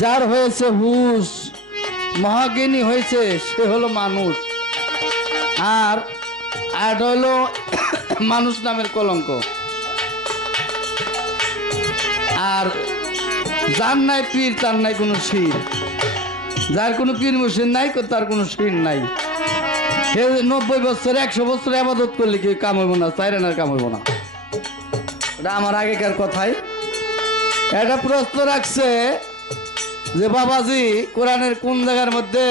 যার হয়েছে হুশ, মহাজ্ঞানী হয়েছে, সে হলো মানুষ। আর এটা হলো মানুষ নামের কলঙ্ক। আর যার নাই পীর তার নাই কোনো শির, যার কোনো পীর মুর্শিদ নাই তার কোনো শির নাই। 90 বছর 100 বছর আবাদত করলে কি কাম হইব না? চাইরানার কাম হইব না। এটা আমার আগেকার কথাই। এটা প্রশ্ন রাখছে যে বাবাজি কোরআনের কোন জায়গার মধ্যে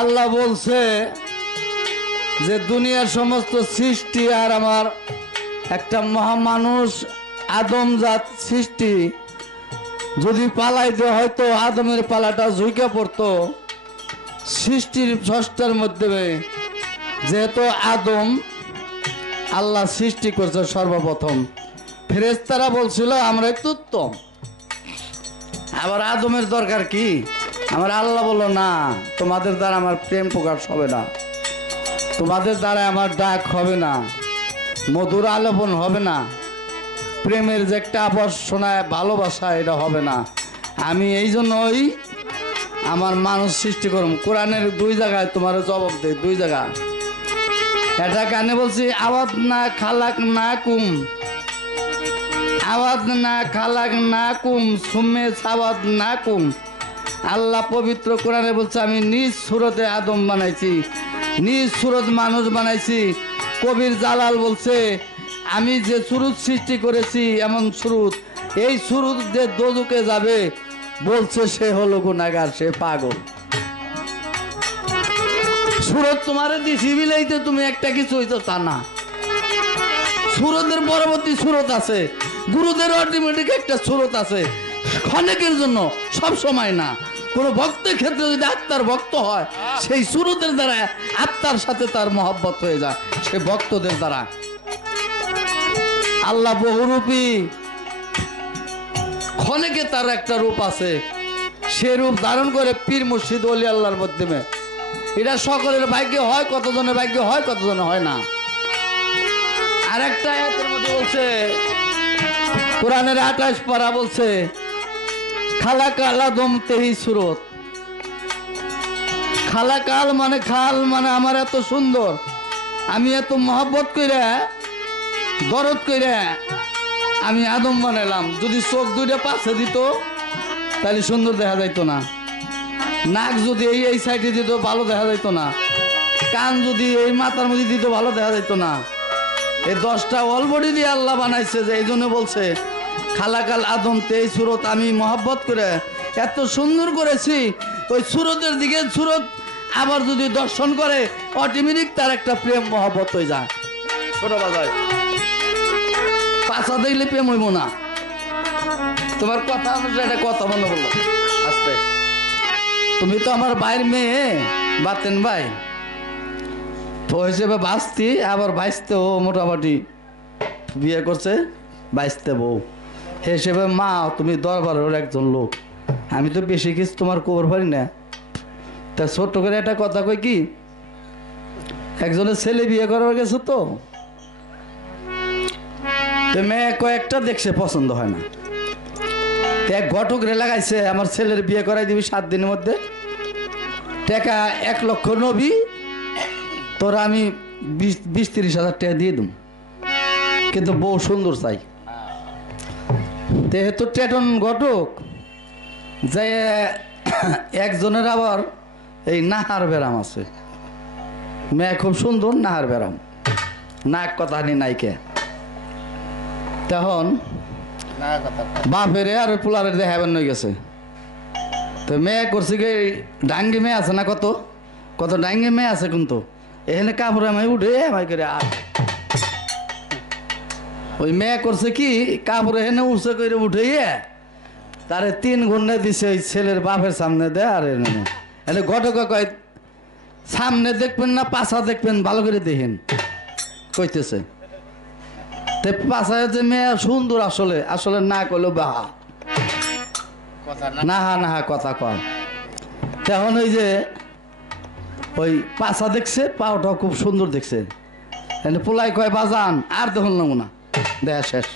আল্লাহ বলছে যে দুনিয়ার সমস্ত সৃষ্টি আর আমার একটা মহামানুষ আদম জাত সৃষ্টি যদি পালাই দেওয়া হয়তো আদমের পালাটা ঝুঁকে পড়তো। সৃষ্টির ষষ্ঠার মধ্যে যেহেতু আদম আল্লাহ সৃষ্টি করছে সর্বপ্রথম, ফেরেশতারা বলছিল আমরাই তো উত্তম, আবার আদমের দরকার কি? আমার আল্লাহ বলল না, তোমাদের দ্বারা আমার প্রেম প্রকাশ হবে না, তোমাদের দ্বারা আমার ডাক হবে না, মধুর আলোপন হবে না, প্রেমের যে একটা আকর্ষণায় ভালোবাসা এটা হবে না। আমি এই জন্যই আমার মানুষ সৃষ্টি করুম। কোরআনের 2 জায়গায় তোমার জবাব দেয়, 2 জায়গা। এটা কানে বলছি আওয়াজ না খালাক না কুম, আওয়াজ না খালাক না কুম সুমে সাওয়াদ না কুম। আল্লাহ পবিত্র কোরআনে বলছে আমি নিজ সুরতে আদম বানাইছি, নিজ সুরত মানুষ বানাইছি। কবির জালাল বলছে আমি যে সুরত সৃষ্টি করেছি এমন সুরত, এই সুরত যে দোজকে যাবে বলছে সে হলো গুনাহগার, সে পাগল। সুরত তোমারে দিছি বিলেইতে তুমি একটা কিছু হইতো তা না। সুরতের পরবর্তী সুরত আছে, গুরুদের অটোমেটিক একটা সুরত আছে, ক্ষণিকের জন্য, সব সময় না। কোন ভক্তের ক্ষেত্রে যদি আত্মার ভক্ত হয় সেই সুরতের দ্বারা আত্মার সাথে তার মহব্বত হয়ে যায়, সে ভক্তদের দ্বারা। আল্লাহ বহুরূপী, ক্ষণিকে তার একটা রূপ আছে, সে রূপ ধারণ করে পীর মুর্শিদ ওলি আল্লাহর মাধ্যমে। এটা সকলের ভাগ্যে হয়, কতজনের ভাগ্যে হয়, কতজনের হয় না। আর একটা আয়াতের মধ্যে বলছে কোরআনের 28 পারা বলছে খালাকাল আদম তেহি সুরত। খালাকাল মানে খাল মানে আমার এত সুন্দর, আমি এত মহব্বত কইরা দরদ কইরা আমি আদম বানাইলাম। যদি চোখ 2টা পাশে দিত তাহলে সুন্দর দেখা যাইতো না, নাক যদি এই সাইডে দিত ভালো দেখা যাইতো না, কান যদি এই মাথার মধ্যে দিত ভালো দেখা যাইতো না। এই 10টা অলবডি দিয়ে আল্লাহ বানাইছে, যে এই জন্য বলছে খালাকাল আদম তেই সুরত, আমি মহব্বত করে এত সুন্দর করেছি। ওই সুরতের দিকে সুরত আবার যদি দর্শন করে অটোমেটিক তার একটা প্রেম মহব্বত হয়ে যায়। ছোট বাজায় পাশা দেখলে প্রেম হইব না। তোমার কথা অনুযায়ী একটা কথা মনে বললো আস্তে, তুমি তো আমার ভাইয়ের মেয়ে বাতেন ভাই, তো হিসেবে বাঁচতি আবার বাইসতেও মোটামুটি বিয়ে করছে, বাইসতে বউ হিসেবে মা তুমি দরবারের একজন লোক, আমি তো বেশি কিছু তোমার খবর পারি না। তা ছোট্ট করে একটা কথা কই কি, একজনের ছেলে বিয়ে করার গেছে তো মেয়ে কয়েকটা দেখছে পছন্দ হয় না, এক ঘটক রে লাগাইছে আমার ছেলের বিয়ে করাই দিবি 7 দিনের মধ্যে, টাকা 1 লক্ষ নবী, তোরা আমি 20-30 হাজার টাকা দিয়ে দিম, কিন্তু বউ সুন্দর চাই। যেহেতু টেটন ঘটক যে একজনের আবার এই নাহার বেরাম আছে, মেয়ে খুব সুন্দর, নাহার বেরাম, নাক কথা নি নাইকে। তখন বাপেরে আর পোলারে দেখাবেন হয়ে গেছে, তো মেয়ে করছে কি ডাঙ্গি মেয়ে আছে না, কত কত ডাঙ্গি মেয়ে আছে, কিন্তু এখানে কাপড় আমি উঠে আমায় করে আর ওই মেয়ে করছে কি কাপড় এখানে উঠছে করে উঠে তারে 3 ঘন্টা দিছে ওই ছেলের বাপের সামনে দেয়। আর এনে ঘটক কয় সামনে দেখবেন না পাছা দেখবেন, ভালো করে দেখেন কইতেছে। পাশায় যে মেয়ে সুন্দর, আসলে আসলে না কইলো বাহা নাহা নাহা কথা কয়। তখন ওই যে ওই পাছা দেখছে, পাওটা খুব সুন্দর দেখছে, পোলাই কয় বাজান আর দেখুন না, দেখা শেষ।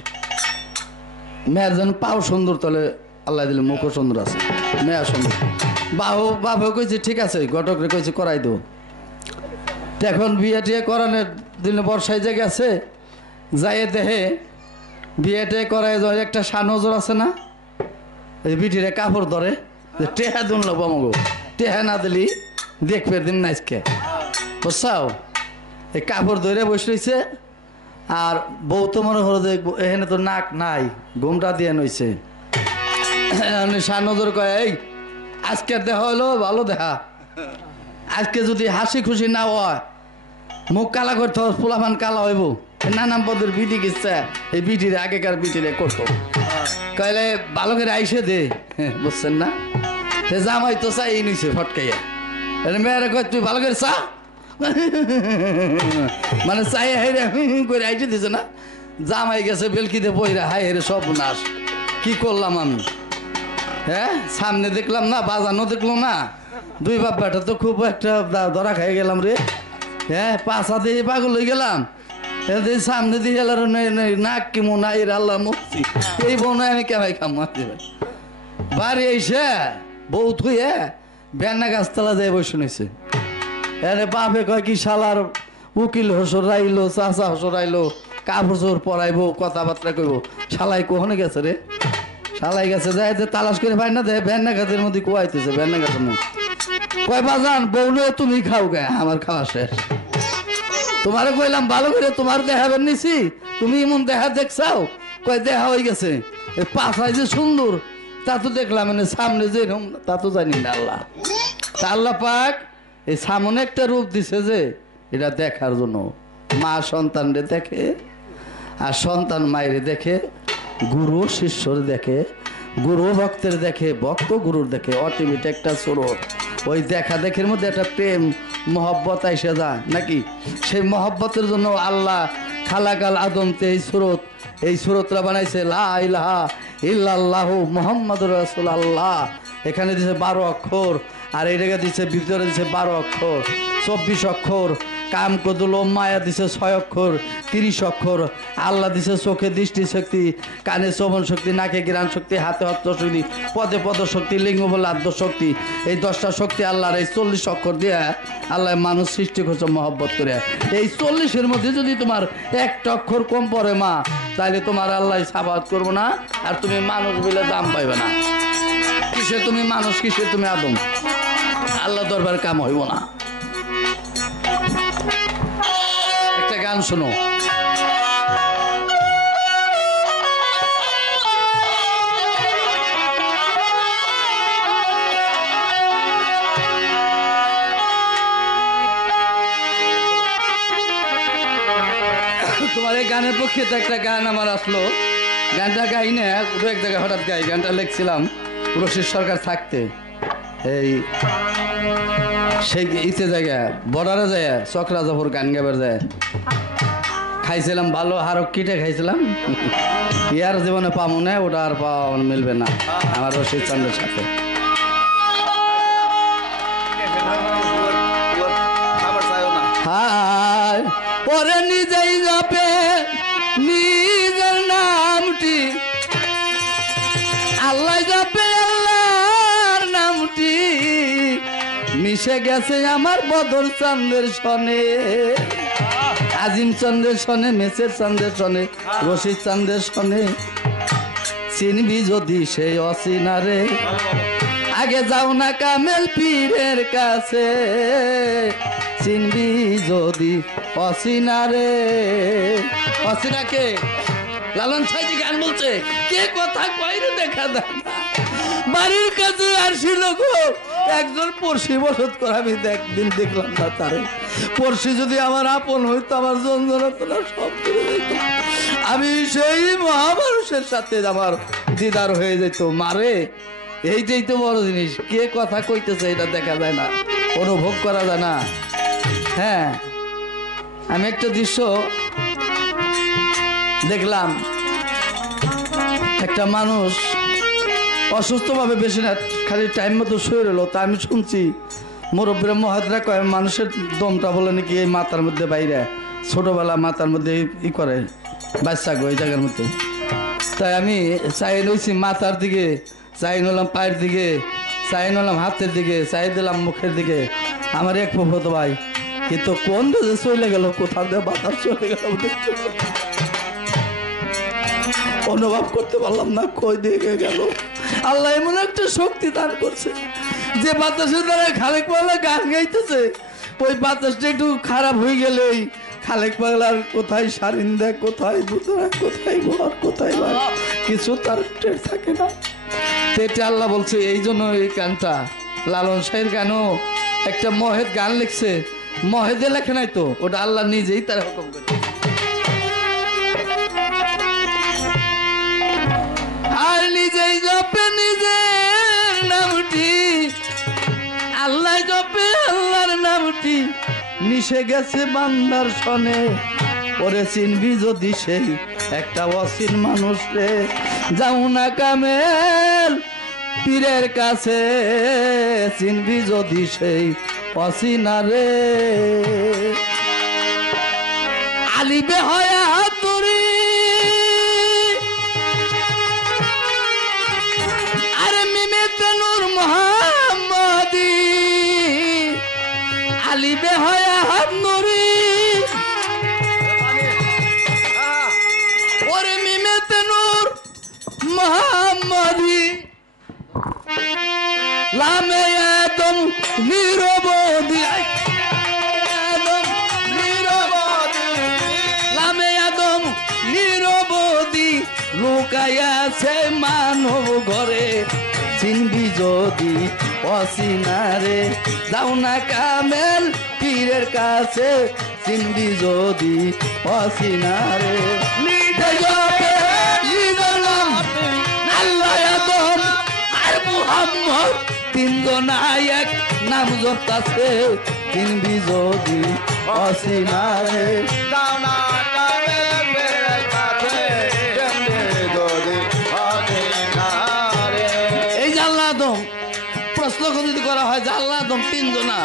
মেয়ের যেন পাও সুন্দর, তাহলে আল্লাহ দিলে মুখও সুন্দর আছে। মেয়া সঙ্গে বাবু কইছে ঠিক আছে, ঘটকরে কইছে করাই দেবো। এখন বিয়ে টিয়ে করানোর দিনে বর্ষায় যে গেছে, যাইয়ে দেহে বিয়ে টিয়ে করায় যায় একটা সানজর আছে না, এই বিটিরে কাপড় ধরে টেহা দুন লোক আমাগো, টেহা না দিলি দেখবে দিন নাইজকে বুঝছাও। এই কাপড় ধরে বসে রয়েছে, আর বউ তো মনে হলো যে এখানে তো নাক নাই, ঘুমটা দিয়ে নইছে। সানজর কয় এই আজকের দেখা হলো ভালো দেখা, আজকে যদি হাসি খুশি না হয় মুখ কালা করতে হবে, পোলাপান কালা হইব। নানান পদের বিটি গেছে, এই বিটির আগেকার বিটিরে করতো, কইলে ভালো করে আইসে দে, বুঝছেন না। জামাই তো চাই নিছে ফটকাইয়া, মেয়েরা কয় তুই ভালো করে চা, মানে চাই হেরে করে আইসে দিছে না। জামাই গেছে বেলকিতে বইরা, হাই হেরে সব নাশ, কি করলাম আমি। হ্যাঁ সামনে দেখলাম না, বাজানো দেখলো না, দুই বাপ বেটা তো খুব একটা ধরা খাই গেলাম রে। হ্যাঁ পাশা দিয়ে পাগল হয়ে গেলাম, সামনে দিয়ে গেল নাক কি মনে হয় আল্লাহ মুক্তি, এই বোন আমি কেমাই খাম বাড়ি এসে বউ থুয়ে বেন্না গাছতলা যায় বসে নিছে। এরে বাপে কয় কি শালার উকিল হসর রাইলো, চাচা হসর রাইলো, কাপড় চোর পরাইবো, কথাবার্তা কইব। শালাই কখনো গেছে রে, শালাই গেছে যাই তালাশ করে পাই না, দে বেন্না গাছের মধ্যে কুয়াইতেছে, বেন্না গাছের মধ্যে কয় বাজান বউলে তুমি খাও গে, আমার খাওয়া শেষ। তোমারে কইলাম ভালো করে তোমার দেখাবেন নিছি, তুমি এমন দেখা দেখছাও, কয় দেখা হয়ে গেছে। এই পাছায় যে সুন্দর তা তো দেখলাম, মানে সামনে যে তা তো জানি না। আল্লাহ তা আল্লাহ পাক এই সামনে একটা রূপ দিছে যে এটা দেখার জন্য। মা সন্তানরে দেখে, আর সন্তান মায়ের দেখে, গুরু শিষ্যর দেখে, গুরু ভক্তের দেখে, ভক্ত গুরুর দেখে, অটোমেটিক একটা স্রোত, ওই দেখা দেখের মধ্যে একটা প্রেম মহব্বত আইসে যায় নাকি। সেই মহব্বতের জন্য আল্লাহ খালাকাল আদমতে এই স্রোতরা বানাইছে লা ইলাহা ইল্লাল্লাহু মুহাম্মাদুর রাসূলুল্লাহ। এখানে দিছে 12 অক্ষর, আর এই জায়গায় দিছে ভিতরে দিছে 12 অক্ষর, 24 অক্ষর। কাম কদুল মায়া দিছে 6 অক্ষর, 30 অক্ষর। আল্লাহ দিছে চোখে দৃষ্টি শক্তি, কানে শ্রবণ শক্তি, নাকে ঘ্রাণ শক্তি, হাতে হস্ত শক্তি, পদে পদ শক্তি, লিঙ্গ বলে আদ্য শক্তি। এই 10টা শক্তি আল্লাহর এই 40 অক্ষর দিয়ে আল্লাহ মানুষ সৃষ্টি করছে মহব্বত করে। এই 40-এর মধ্যে যদি তোমার একটা অক্ষর কম পড়ে মা, তাহলে তোমার আল্লাহ সাবাত করবো না, আর তুমি মানুষ বলে দাম পাইবে না। কিসে তুমি মানুষ, কিসে তুমি আদম, আল্লাহ দরবার কাম হইব না। একটা গান শোনো। তোমার এই গানের পক্ষে তো একটা গান আমার আসলো, গানটা গাই না, এক জায়গায় হঠাৎ গাই। গানটা লিখছিলাম রশিদ সরকার থাকতে, এই সেই ইতে জায়গায় বর্ডারে যায় চক্রাজাপুর গান গাবার যায়, খাইছিলাম ভালো হারক কিটে খাইছিলাম, ইয়ার জীবনে পাবো না, ওটা আর পাওয়া মিলবে না আমার রশিদ চন্দ্রের সাথে। হায় ওরে নিজেই যাবে নিজের নামটি, আল্লাহ যাবে আল্লাহর নামটি, মিশে গেছে আমার বদর চান্দের সনে, আজিম চন্দ্রের সনে, মেসের চান্দের সনে, রশিদ চান্দের সনে। চিনবি যদি সেই অচিনারে, আগে যাও না কামেল পীরের কাছে, চিনবি যদি অচিনারে। অচিনাকে লালন সাইজি গান বলছে, কে কথা কইরে দেখা দেয় না, বাড়ির কাছে আসছিল গো একজন পড়শি বসত করে, আমি একদিন দেখলাম না তারে। পড়শি যদি আমার আপন হইতো, আমার যন্ত্রণা সব করে যেত, আমি সেই মহামানুষের সাথে আমার দিদার হয়ে যেত। মারে এইটাই তো বড় জিনিস, কে কথা কইতেছে এটা দেখা যায় না, অনুভব করা যায় না। হ্যাঁ আমি একটা দৃশ্য দেখলাম, একটা মানুষ অসুস্থভাবে বেশি না, খালি টাইম মতো শুয়ে রইল। তা আমি শুনছি মুরব্বীরা মহাদরা কয় মানুষের দমটা বলে নাকি এই মাথার মধ্যে বাইরে, ছোটবেলা মাথার মধ্যে ই করে বাচ্চা গো এই জায়গার মধ্যে। তাই আমি চাই রয়েছি মাথার দিকে, চাই নিলাম পায়ের দিকে, চাই নিলাম হাতের দিকে, চাই দিলাম মুখের দিকে। আমার এক ফুফতো ভাই কিন্তু কোন দেশে চলে গেল, কোথাও দিয়ে বাতাস চলে গেল অনুভব করতে পারলাম না কই দিকে গেল। আল্লাহ এমন একটা শক্তি দান করছে যে বাতাসের দ্বারা খালেক পাগলা গান গাইতেছে। ওই বাতাসটা একটু খারাপ হয়ে গেলেই খালেক পাগলার কোথায় সারিন্দা, কোথায় দুতরা, কোথায় ঘর, কোথায় বাড়ি, কিছু তার টের থাকে না। তেটে আল্লাহ বলছে এই জন্য এই গানটা লালন শাহের গানও একটা মহেদ গান লিখছে, মহেদে লেখে নাই তো, ওটা আল্লাহ নিজেই তার হুকুম করে। আর নিজেই জপে নিজের নামটি, আল্লাহ জপে আল্লাহর নামটি, মিশে গেছে বান্দার সনে। ওরে চিনবি যদি সেই একটা অচিন মানুষ রে, যাও না কামেল পীরের কাছে, চিনবি যদি সেই অচিনা রে। আলিবে হয় হাতুরি, আরে মিমেতে নূর মোহাম্মদি, আলিবে হয় হাত নুরি, ওরে মিমেতে নূর মোহাম্মদি, লামে আদম নিরবধি, আদম নিরবধি, লামে আদম নিরবধি, লুকায়াছে মানব ঘরে, চিনবি যদি অচিনারে, যাও না কামেল পীরের কাছে, চিনবি যদি অচিনারে। নিজে জপে নিজের নাম, আল্লাহ আদম আর মুহাম্মদ, তিনজন এক নাম জপতাছে, চিনবি যদি অচিনারে, যাও না কামেল পীরের কাছে, চিনবি যদি অচিনারে। এই যে আল্লাহ আদম প্রশ্ন যদি করা হয় যে আল্লাহ আদম তিনজনা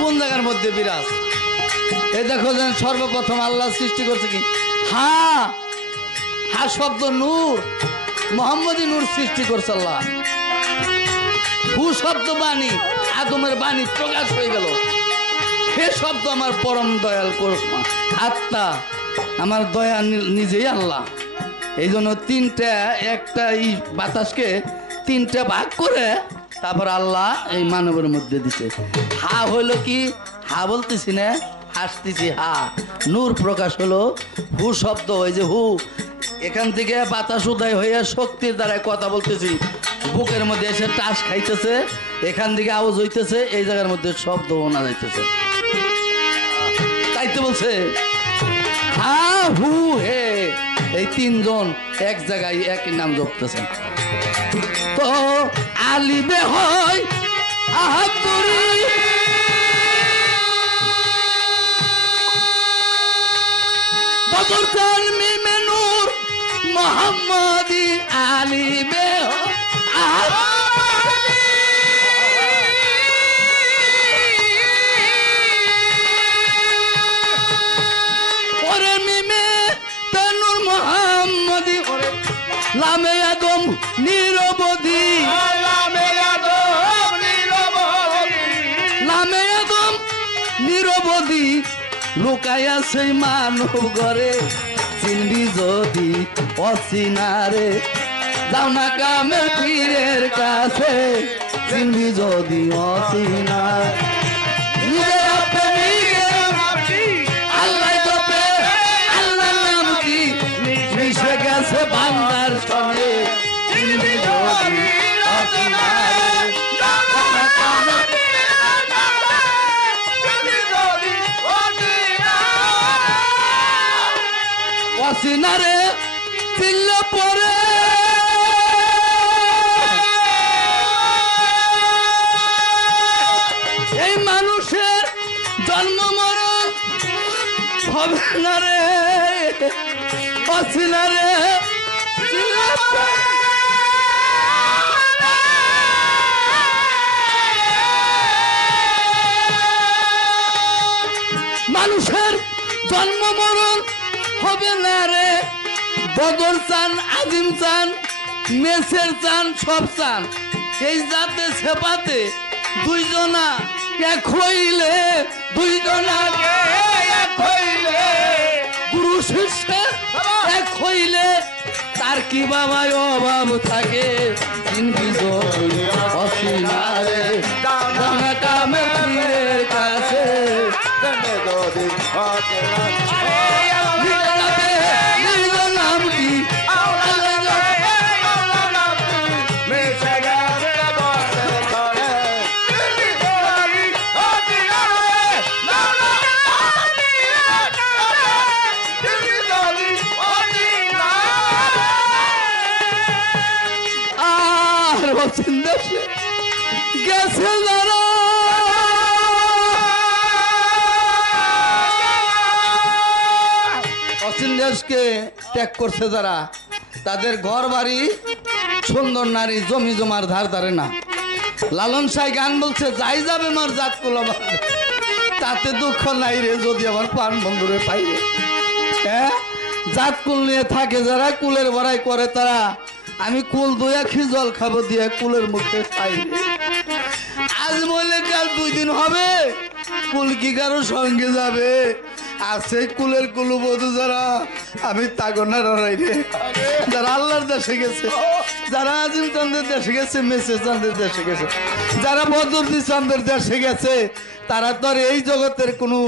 কোন জায়গার মধ্যে বিরাজ, এই দেখো যেন সর্বপ্রথম আল্লাহ সৃষ্টি করছে কি হা, হা শব্দ নূর, মোহাম্মদী নূর সৃষ্টি করছে আল্লাহ। হু শব্দ বাণী, আদমের বাণী প্রকাশ হয়ে গেল। হে শব্দ আমার পরম দয়াল আত্মা, আমার দয়া নিজেই আল্লাহ। এই জন্য তিনটা, একটা এই বাতাসকে তিনটা ভাগ করে তারপর আল্লাহ এই মানবের মধ্যে দিছে। হা হইলো কি, হা বলতেছি না, হাসতেছি হা, নূর প্রকাশ হলো। হু শব্দ, ওই যে হু, এখান থেকে বাতাস উদয় হইয়া শক্তির দ্বারা কথা বলতেছি, বুকের মধ্যে এসে টাস খাইতেছে, এখান থেকে আওয়াজ হইতেছে, এই জায়গার মধ্যে শব্দ শোনা যাইতেছে। তাই তো বলছে হা হু হে, এই তিনজন এক জায়গায় একই নাম জপতেছে। তো আলিবে হয় আহাতুরি, বদরচান মিমে নূর মোহাম্মদি, আলিবে ওরে মিমে তেনুর মোহাম্মদি, ওরে লামে আদম নিরবধি, লামে আদম নিরবধি, লামে আদম নিরবধি, লুকায়া সেই মানব ঘরে, চিনবি যদি অচিনারে, যাও না কামেল পীরের কাছে, চিনবি যদি অচিনারে। নিজের আপে আল্লাহ জপে আল্লাহর নাম কি, মিশে গেছে বান্দার সঙ্গে, চিনবি যদি অচিনারে। অচিনারে চিনলে পরে এই মানুষের জন্ম মরণ হবে না রে, অচিনারে চিনলে মানুষের জন্ম মরণ হবে না রে। বদর চান, আজিম চান, মেসের চান সব চান এই জাতে সেপাতে দুইজনা এক হইলে দুইজনাকে এক হইলে গুরু শিষ্য এক হইলে তার কি বাবায় অভাব থাকে অসীমারে দানা কামের পীরের কাছে গেছে যারা অচিন দেশকে ত্যাগ করছে যারা তাদের ঘর বাড়ি সুন্দর নারী জমি জমার ধার ধারে না। লালন সাই গান বলছে যাই যাবে মার জাত কুল তাতে দুঃখ নাই রে যদি আমার পান বন্ধুরে পাই রে। হ্যাঁ জাত কুল নিয়ে থাকে যারা কুলের বড়াই করে তারা আমি কুল দুয়া খি জল খাবো দিয়ে কুলের মুখে খাই আজ বলে কাল 2 দিন হবে কুল কি কারো সঙ্গে যাবে আর সেই কুলের কুলু বধু যারা আমি তাগনা লড়াই রে যারা আল্লাহর দেশে গেছে যারা আজিম চন্দ্রের দেশে গেছে মেসে চন্দ্রের দেশে গেছে যারা বদরদি চন্দ্রের দেশে গেছে তারা তো আর এই জগতের কোনো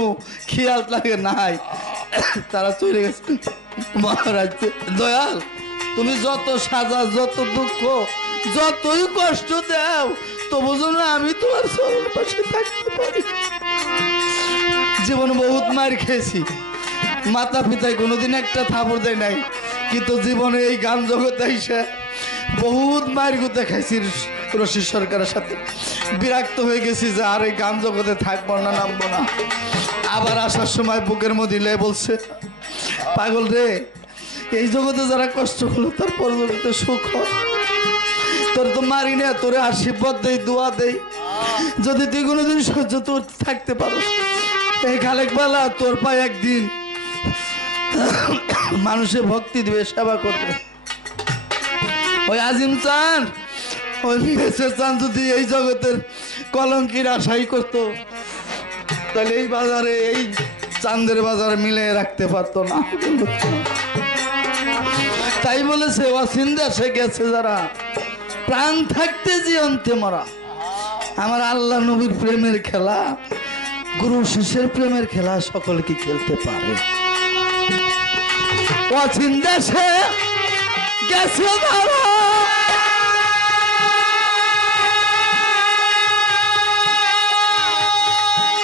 খেয়াল লাগে নাই তারা চলে গেছে মহারাজ দয়াল তুমি যত সাজা যত দুঃখ যতই কষ্ট দাও তবু যেন আমি তোমার চরণ পাশে থাকতে পারি। জীবন বহুত মার খেয়েছি মাতা পিতায় কোনোদিন একটা থাপড় দেয় নাই কিন্তু জীবনে এই গান জগতে এসে বহুত মায়ের গুতে খাইছি রশি সরকারের সাথে বিরক্ত হয়ে গেছি যে আর এই গান জগতে থাকবো না নামবো না। আবার আসার সময় বুকের মধ্যে লে বলছে পাগল রে এই জগতে যারা কষ্ট হলো তার পরবর্তীতে সুখ হয় তোর তো মারি না তোরে আশীর্বাদ দেই দোয়া দেই যদি তুই কোনোদিন সহ্য তোর থাকতে পারো এই খালেক বেলা তোর পায়ে একদিন মানুষের ভক্তি দিবে সেবা করবে। ওই আজিম চান ওই মেসের চান যদি এই জগতের কলঙ্কির আশাই করতো তাহলে এই বাজারে এই চাঁদের বাজারে মিলে রাখতে পারতো না। তাই বলেছে অচিন দেশে গেছে যারা প্রাণ থাকতে জীবন্তে মরা। আমার আল্লাহ নবীর প্রেমের খেলা গুরু শিষ্যের প্রেমের খেলা সকলে কি খেলতে পারে? অচিন দেশে গেছে যারা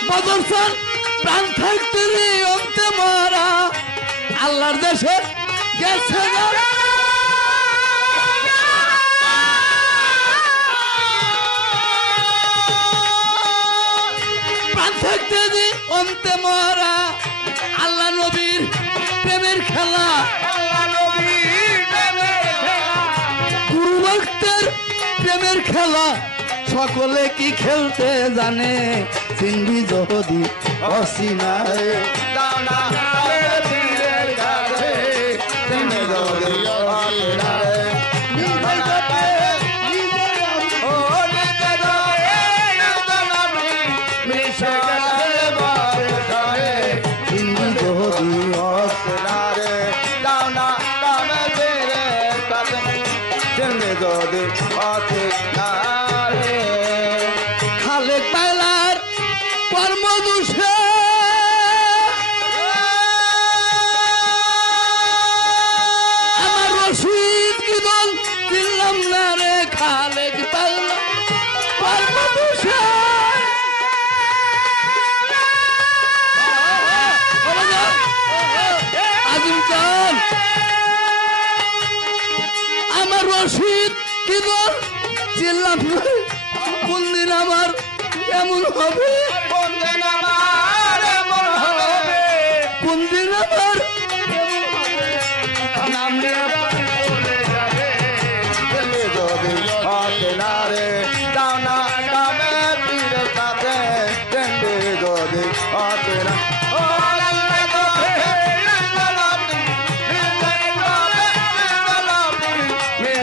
বদরসান প্রাণ থাকতে জীবন্তে মরা আল্লাহর দেশে গেছে যারা থাকতে দি অন্তে মরা আল্লাহ নবীর প্রেমের খেলা গুরু ভক্তের প্রেমের খেলা সকলে কি খেলতে জানে চিনবি যদি অসীমারে খালেক পাইলার কর্মদোষে আমার রশিদ কি দল দিলাম না রে খালেক পাইলার কর্মদোষে আজিম চান আমার রশিদ কি দল চিল্লাম কোন দিন আমার এমন হবে কোন দিন আমার নাম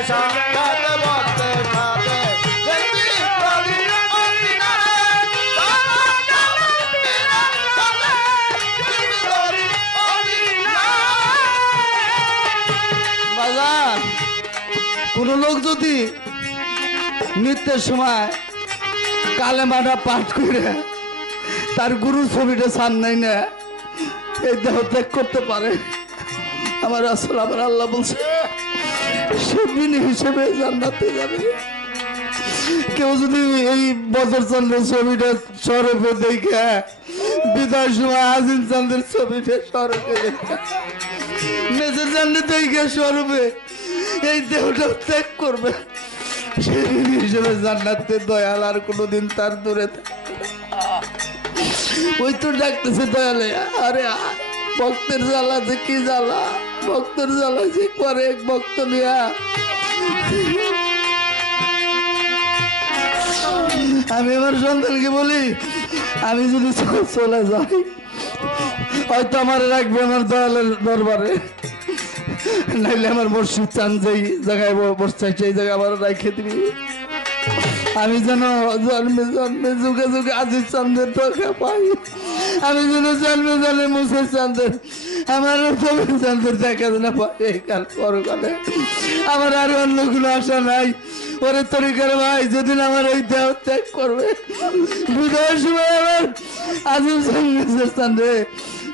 Yes, কোন লোক যদি মৃত্যুর সময় কালেমাটা পাঠ করে তার গুরুর ছবিটা সামনে না এই দেহ ত্যাগ করতে পারে, আমার রাসূল আমার আল্লাহ বলছে সে বিনি হিসেবে জান্নাতে যাবে। কেউ যদি এই বদর চন্দ্রের ছবিটা স্বরূপে দেখে বিদায় সময় আজিম চন্দ্রের ছবিটা স্বরূপে দেখে মেজর চন্দ্রের দেখে স্বরূপে এই দেহটা ত্যাগ করবে, সে বিনি হিসেবে জান্নাতে দয়াল আর কোনোদিন তার দূরে ওই তো ডাকতেছে দয়ালে। আরে ভক্তের জ্বালা যে কি জ্বালা, ভক্তের জ্বালা যে করে এক ভক্ত নিয়া। আমি আমার সন্তানকে বলি আমি যদি চলে যাই হয়তো আমার রাখবে আমার দয়ালের দরবারে, নাইলে আমার মসজিদ চান যেই জায়গায় বসছে সেই জায়গায় আবার রাখে দিবি। আমি যেন জন্মে জন্মে যুগে যুগে আজিজ চান্দের দেখা পাই, আমি যেন জন্মে জন্মে মুসের চান্দের আমার কবির চান্দের দেখা না পাই এই কাল পরকালে। আমার আর অন্য কোনো আশা নাই। ওরে তরিকার ভাই যেদিন আমার এই দেহ ত্যাগ করবে বিদায়ের সময় আমার আজিজ মুসের চান্দে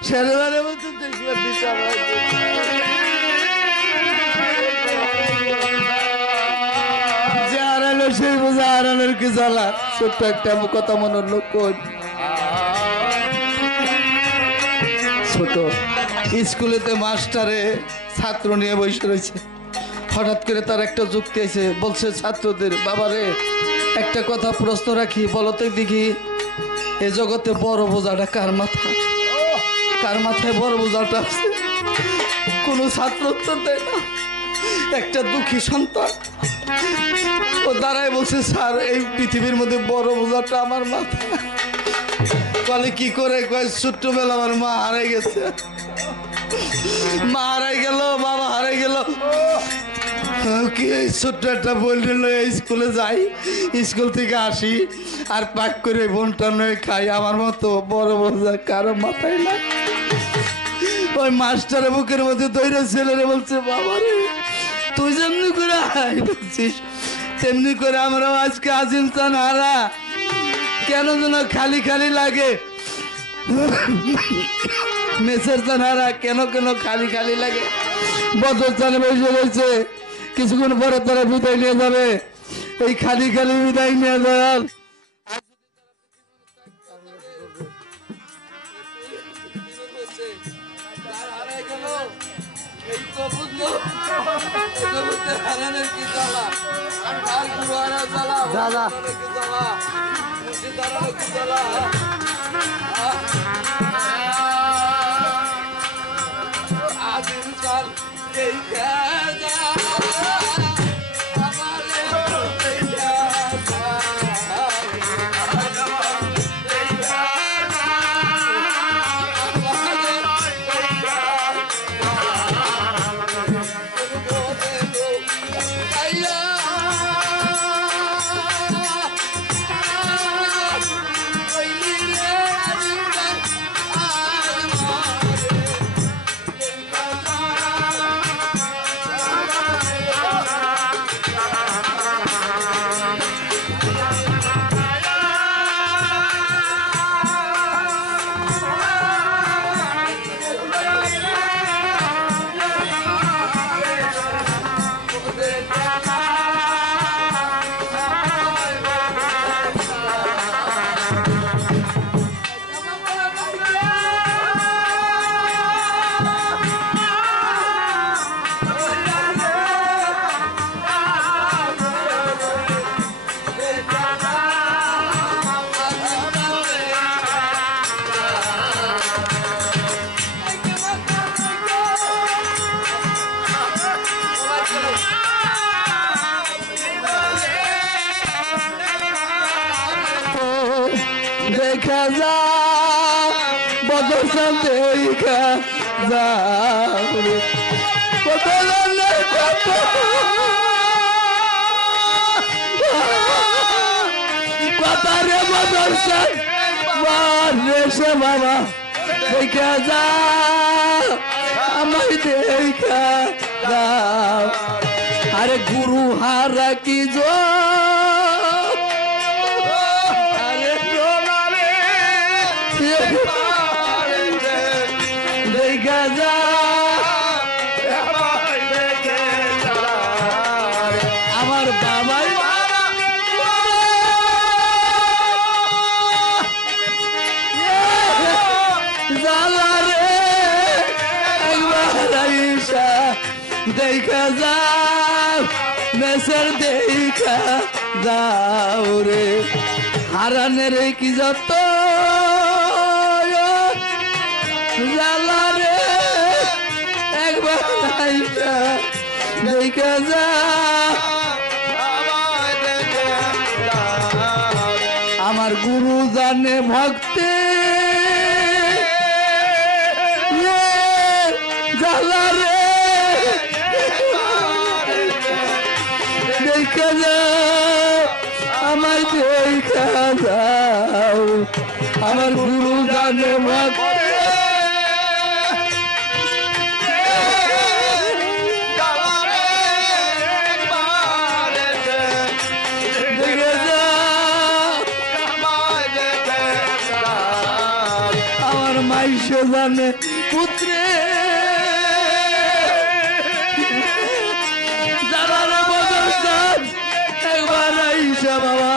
শেরবারের মতো দেখবার দিতে আমার সেই বোঝা হারানোর কি জ্বালা। ছোট্ট একটা কথা মনের লোক ছোট স্কুলেতে মাস্টারে ছাত্র নিয়ে বসে রয়েছে, হঠাৎ করে তার একটা যুক্তি আছে, বলছে ছাত্রদের বাবারে একটা কথা প্রশ্ন রাখি, বলতে দেখি এ জগতে বড় বোঝাটা কার মাথায়, কার মাথায় বড় বোঝাটা আছে? কোনো ছাত্র উত্তর দেয় না। একটা দুঃখী সন্তান ও দাঁড়ায় বলছে স্যার এই পৃথিবীর মধ্যে বড় বোঝাটা আমার মাথায়। বলে কি করে? কয় ছোট্টবেলা আমার মা হারাই গেছে, মা হারাই গেল, বাবা হারাই গেল। কি ছোট্ট একটা বই নিল স্কুলে যাই, স্কুল থেকে আসি আর পাক করে বোনটা নয় খাই, আমার মতো বড় বোঝা কারো মাথায় না। ওই মাস্টারের বুকের মধ্যে দৈরা ছেলেরে বলছে বাবা রে তুই যেমনি করে হাই বলছিস তেমনি করে আমরাও আজকে আজিম চান হারা, কেন যেন খালি খালি লাগে। মেসের চান হারা কেন কেন খালি খালি লাগে। বদর চানে বসে রয়েছে, কিছুক্ষণ পরে তারা বিদায় নিয়ে যাবে, এই খালি খালি বিদায় নিয়ে দয়াল দাদা দেখা যা বদর চান দেখা যা কথা রে বদর চান রে বাবা দেখা যা আমায় দেখা যা अरे गुरु हारा की जो अरे देखा जा আমার বাবাই জালা রে একবার আইসা দেখা যাও মেসের দেখা যাও রে হারানের কি যত জালা রে একবার আইসা দেখা যাও আমার গুরু জানে ভক্তে জালা রে দেখা যাও আমার দেখা যাও আমার গুরু জানে ভক্তে মাইশে জানে পুত্রে যাবার বদল একবার আইসা বাবা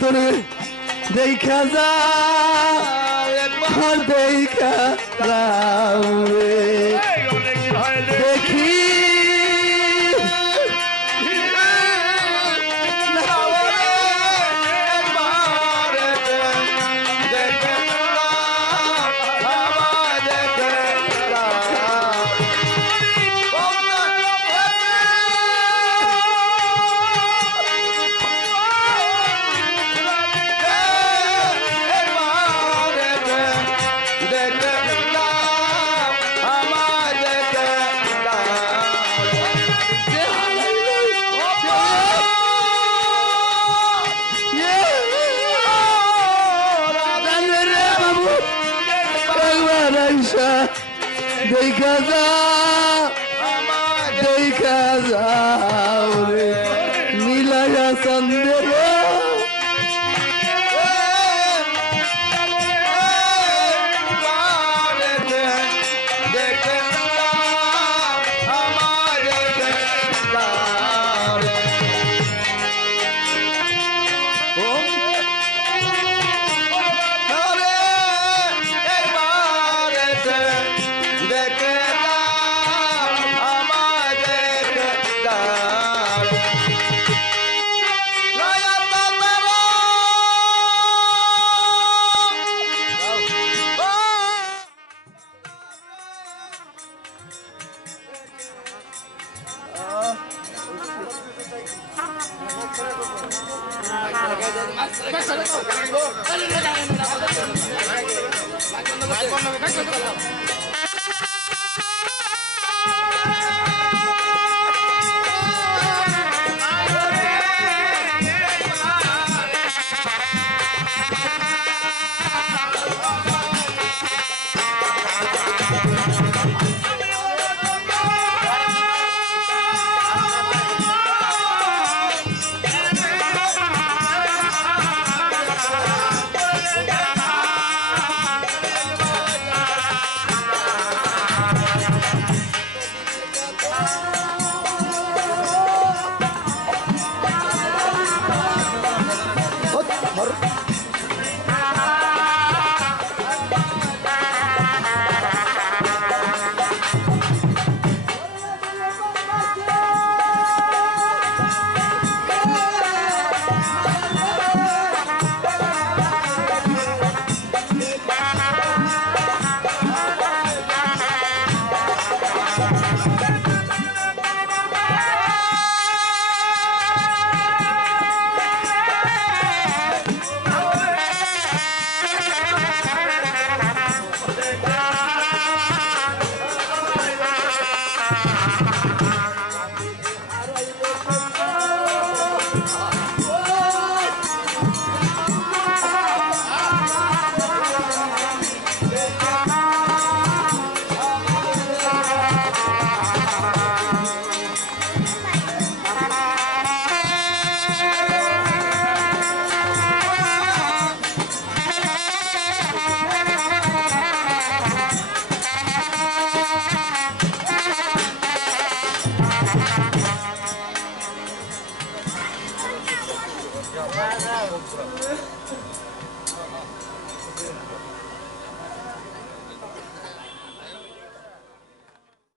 তোরে দেখা যা দেখা যাও রে দেখি দেখা যাও রে নীলায়া চন্দ্র